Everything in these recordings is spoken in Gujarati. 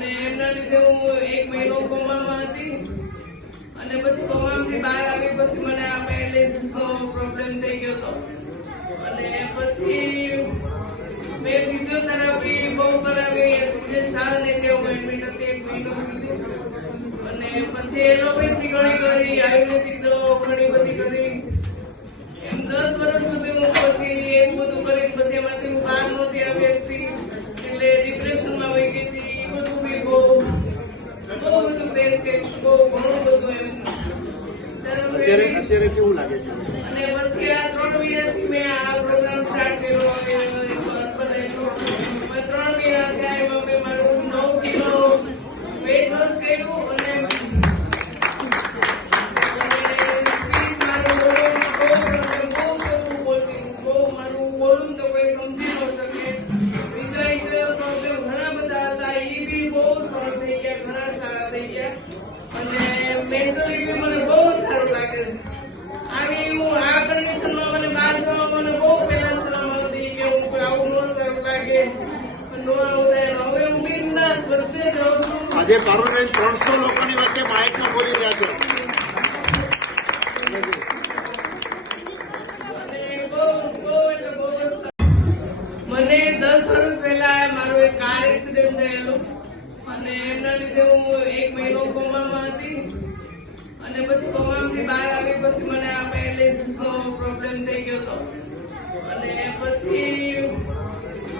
અને એમના લીધે હું 1 મહિનો કોમામાં હતી અને પછી કોમામાંથી બહાર આવી પછી મને આ પેરાલિસિસનો પ્રોબ્લેમ થઈ ગયો હતો અને પછી મેં ફિઝિયોથેરાપી બહુ કરાવી જે સારને તેઓ એડમિટ હતી 1 મહિનો સુધી અને પછી એલોપેથી ઘણી કરી આયુર્વેદિક દવાઓ ઘણી બધી કરી એમ 10 વર્ષ સુધી હું પછી એવું બધું કરીને પછી એમાંથી હું બહાર નહોતી આવી હતી એટલે ડિપ્રેશનમાં વહી ગઈ હતી એ બધું બી બહુ બધું ફેસ કર્યું બહુ ઘણું બધું એમ અત્યારે કેવું લાગે છે અને પછી આ 3 મહિનાથી મેં આ પ્રોગ્રામ સ્ટાર્ટ કર્યો અને 3 મહિના થયા એમાં મેં મારું 9 કિલો વેઇટ લોસ કર્યું અને બોલું તો કોઈ સમજી ન શકે બીજા ઇન્ટરવ્યુ પ્રોબ્લેમ ઘણા બધા હતા એ બી બહુ સોલ્વ થઈ ગયા ઘણા સારા થઈ ગયા અને મેન્ટલી બી મને બહુ સારું લાગે છે આવી હું આ કન્ડિશનમાં મને બહાર જવા મને બહુ પહેલા શરમ આવતી કે હું આવું ન સારું લાગે હવે હું બિંદાસ બધે જ રહું છું. આજે પારુલબેન 300 લોકોની વચ્ચે માઇકમાં બોલી રહ્યા છે. મને 10 વર્ષ પહેલા મારો એક કાર એક્સિડન્ટ થયેલો અને એમના લીધે હું 1 મહિનો કોમામાં હતી અને પછી કોમામાંથી બહાર આવી પછી મને આ પેરાલિસિસનો પ્રોબ્લેમ થઈ ગયો હતો અને પછી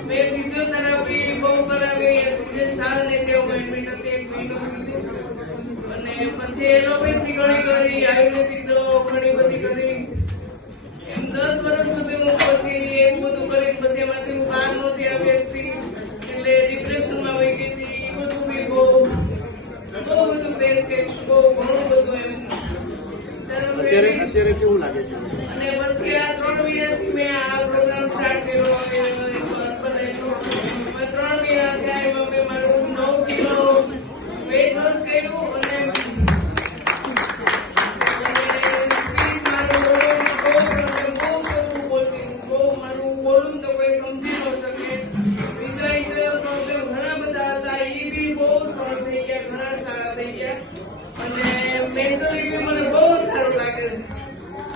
મેં ફિઝિયોથેરાપી બહુ કરાવી જે સારને તેઓ એડમિટ હતી 1 મહિનો સુધી અને પછી એલોપેથી ઘણી કરી આયુર્વેદિક દવાઓ ઘણી બધી કરી એમ 10 વર્ષ સુધી હું પછી એવું બધું કરીને પછી એમાંથી હું બહાર નહોતી આવી હતી એટલે ડિપ્રેશનમાં વહી ગઈ હતી એ બધું બી બહુ બધું ફેસ કર્યું બહુ ઘણું બધું એમ અત્યારે કેવું લાગે છે અને પછી આ 3 મહિનાથી મેં આ પ્રોગ્રામ સ્ટાર્ટ કર્યો અને 3 મહિના થયા એમાં મેં મારું 9 કિલો વેઇટ લોસ કર્યું અને બોલું તો કોઈ સમજી ન શકે બીજા ઇન્ટરવ્યુ પ્રોબ્લેમ ઘણા બધા હતા એ બી બહુ સોલ્વ થઈ ગયા ઘણા સારા થઈ ગયા અને મેન્ટલી બી મને બહુ સારું લાગે છે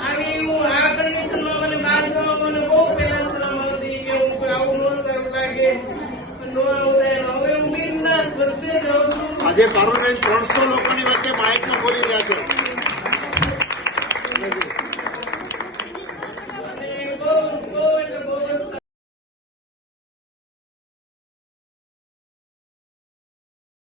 આવી હું આ કન્ડિશનમાં મને બહાર જવા મને બહુ પહેલા શરમ આવતી કે હું આવું ન સારું લાગે હવે હું બિંદાસ બધે જ રહું છું. આજે પારુલબેન 300 લોકોની વચ્ચે માઇકમાં બોલી રહ્યા છે.